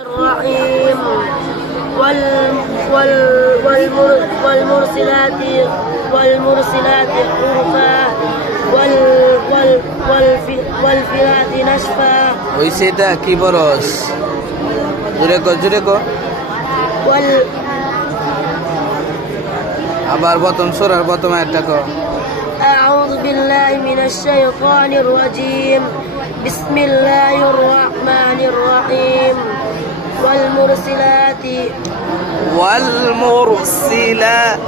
الرحيم وال وال والمر والمرسلات والمرسلات عرفا وال وال والف والفرات نشفا ওই সেটা কি বরস জুড়ে কো জুড়ে কো وال আবার প্রথম সোরার প্রথম একটা কো أعوذ بالله من الشيطان الرجيم بسم الله الرحمن الرحيم والمرسلات. والمرسلات.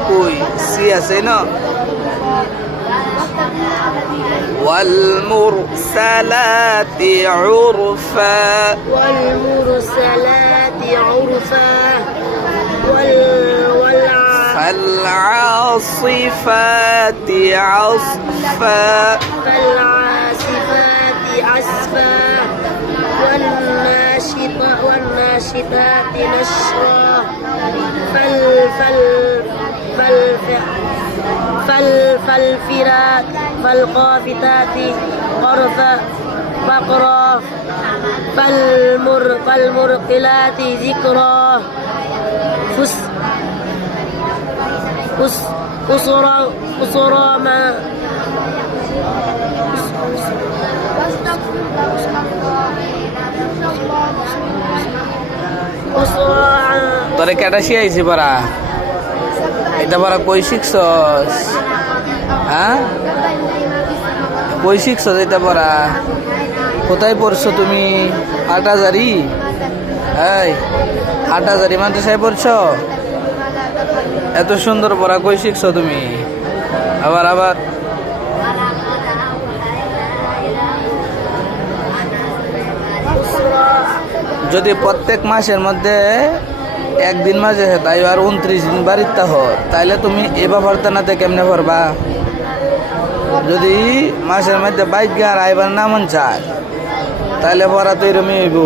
سي والمرسلات عرفا. والمرسلات عرفا. فالعاصفات عصفا. فالعاصفات عصفا. والناشطة والناشطة والناشطات نشرا. فال فالقافتات قرفا فقرا. فالمر فالمرقلات ذكرا. فس فس قصرا قصرا ما তোরে কেটা শিয়াইছি পারা এটা পারা কই শিখছস? হ্যাঁ? কই শিখছস এটা পারা কোথায় পড়ছো তুমি? হাটাজারি এই হাটাজারি মাদ্রাসায় পড়ছো? এত সুন্দর পড়া কই শিখছো তুমি? আবার আবার। যদি প্রত্যেক মাসের মধ্যে একদিন মাঝে তাই আর উনত্রিশ দিন বাড়িতে হ তাইলে তুমি এবার ভর্তানাতে কেমনে ভরবা? যদি মাসের মধ্যে বাইক গান আইবার না মন চায়, তাইলে ভরা তৈরি হইব।